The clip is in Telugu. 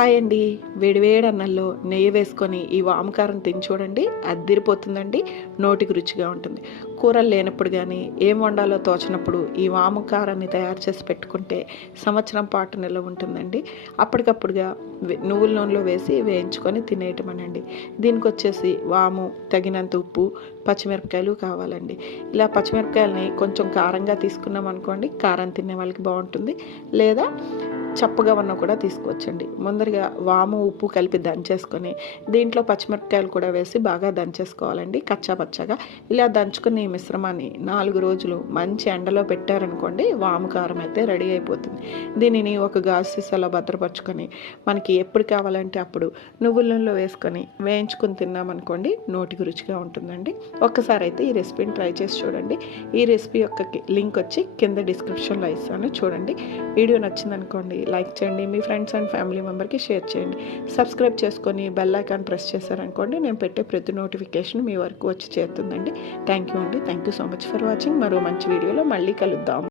హాయ్ అండి. వేడివేడి అన్నంలో నెయ్యి వేసుకొని ఈ వాము కారం తిని చూడండి, అద్దిరిపోతుందండి. నోటికి రుచిగా ఉంటుంది. కూరలు లేనప్పుడు కానీ ఏం వండాలో తోచినప్పుడు ఈ వాము కారాన్ని తయారు చేసి పెట్టుకుంటే సంవత్సరం పాటు నిల్వ ఉంటుందండి. అప్పటికప్పుడుగా నువ్వుల నూనెలో వేసి వేయించుకొని తినేయటమనండి. దీనికి వచ్చేసి వాము, తగినంత ఉప్పు, పచ్చిమిరపకాయలు కావాలండి. ఇలా పచ్చిమిరపకాయలని కొంచెం కారంగా తీసుకున్నాం అనుకోండి, కారం తినే వాళ్ళకి బాగుంటుంది. లేదా చప్పగా ఉన్న కూడా తీసుకోవచ్చండి. ముందరగా వాము, ఉప్పు కలిపి దంచేసుకొని దీంట్లో పచ్చిమిరపకాయలు కూడా వేసి బాగా దంచేసుకోవాలండి కచ్చా పచ్చగా. ఇలా దంచుకుని ఈ మిశ్రమాన్ని 4 రోజులు మంచి ఎండలో పెట్టారనుకోండి, వాము కారం అయితే రెడీ అయిపోతుంది. దీనిని ఒక గాజు సీసాలో భద్రపరుచుకొని మనకి ఎప్పుడు కావాలంటే అప్పుడు నువ్వుల నూనెలో వేసుకొని వేయించుకొని తిన్నామనుకోండి, నోటికి రుచిగా ఉంటుందండి. ఒక్కసారి అయితే ఈ రెసిపీని ట్రై చేసి చూడండి. ఈ రెసిపీ యొక్క లింక్ వచ్చి కింద డిస్క్రిప్షన్లో ఇస్తాను, చూడండి. వీడియో నచ్చిందనుకోండి లైక్ చేయండి, మీ ఫ్రెండ్స్ అండ్ ఫ్యామిలీ మెంబర్కి షేర్ చేయండి. సబ్స్క్రైబ్ చేసుకొని బెల్ ఐకాన్ ప్రెస్ చేశారనుకోండి, నేను పెట్టే ప్రతి నోటిఫికేషన్ మీ వరకు వచ్చి చేరుతుందండి. థ్యాంక్ యూ అండి. Thank you so much for watching. మరో మంచి వీడియోలో మళ్ళీ కలుద్దాం.